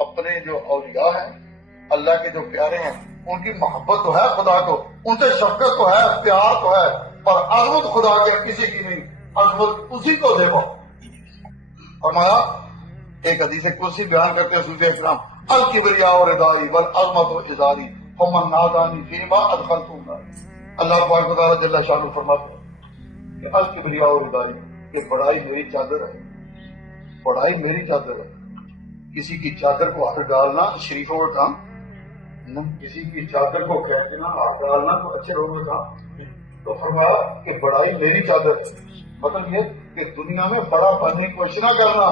اپنے جو اولیاء ہیں، اللہ کے جو پیارے ہیں، ان کی محبت تو ہے خدا کو، ان سے شفقت تو ہے، پیار تو ہے، پر عظمت خدا کے کسی کی نہیں، عظمت اسی کو دیکھو۔ فرمایا ایک حدیث کرسی بیان کرتے ہیں صوفیاء کرام، الکبریاء ردائی والعظمت ازاری فمن نازانی فیما ادخلت النار۔ اللہ پاک تعالیٰ جل شانہ فرماتے ہیں کہ الکبریاء ردائی، کہ بڑائی میری چادر ہے، بڑائی میری چادر ہے۔ کسی کی چادر کو ہاتھ ڈالنا شریفوں کا کام نہ، کسی کی چادر کو کھینچنا ہاتھ ڈالنا تو اچھے لوگوں کا کام۔ تو فرمایا کہ بڑائی میری چادر ہے، مطلب یہ کہ دنیا میں بڑا بننے کی کوشش نہ کرنا،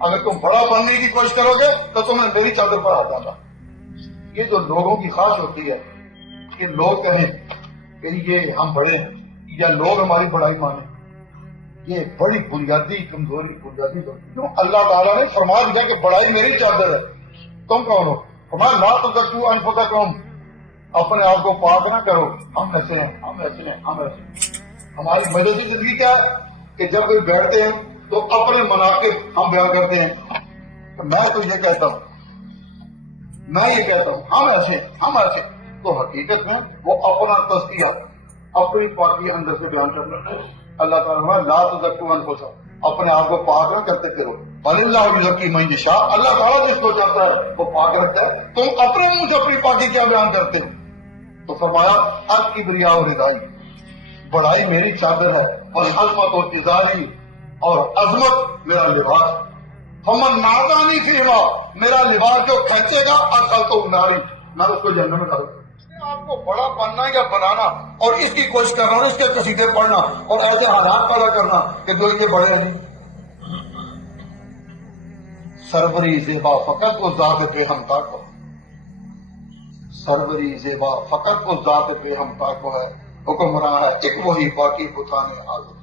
اگر تم بڑا بننے کی کوشش کرو گے تو تم نے میری چادر پر ہاتھ ڈالا۔ یہ جو لوگوں کی خواہش ہوتی ہے کہ لوگ کہیں کہ یہ ہم بڑے ہیں یا لوگ ہماری بڑائی مانیں، یہ بڑی بنیادی کمزوری، بنیادی کیوں اللہ تعالیٰ نے فرما دیا کہ بڑائی میری چادر ہے، تم کون ہو؟ فرمایا لا تزکوا انفسکم، اپنے آپ کو پاک نہ کرو، ہم ایسے ہیں، ہم ایسے ہیں، ہم ایسے ہیں۔ ہماری مجازی زندگی کیا ہے کہ جب کوئی بیٹھتے ہیں تو اپنے مناقب ہم بیان کرتے ہیں کہ میں تو یہ کہتا ہوں، میں یہ کہتا ہوں، ہم ایسے ہیں، ہم ایسے ہیں۔ تو حقیقت میں وہ اپنا تزکیہ، اپنی پاکی اندر سے بیان کرنا ہے۔ اللہ تعالیٰ لا تزکوا انفسکم، اپنے آپ کو پاک نہ کرتے کرو، بل اللہ یزکی من یشاء، اللہ تعالیٰ جس کو چاہتا ہے وہ پاک رکھتا ہے۔ تم اپنے منہ سے اپنی پاکی کیا بیان کرتے ہو؟ تو فرمایا الکبریاء ردائی، بڑائی میری چادر ہے، اور عظمت و ازاری، اور عظمت میرا لباس۔ فمن نازانی فیما، میرا لباس جو کھینچے گا ادخلتہ النار، میں اس کو جہنم میں ڈالوں گا۔ آپ کو بڑا بننا یا بنانا اور اس کی کوشش کرنا اور اس کے قصیدے پڑھنا اور ایسے حالات پیدا کرنا کہ جو یہ بڑے نہیں۔ سروری زیبا فقط اس ذات پہ ہمتا کو، سروری زیبا فقط اس ذات پہ ہمتا کو ہے، حکمراں ہے ایک وہی باقی بتانے حاضر۔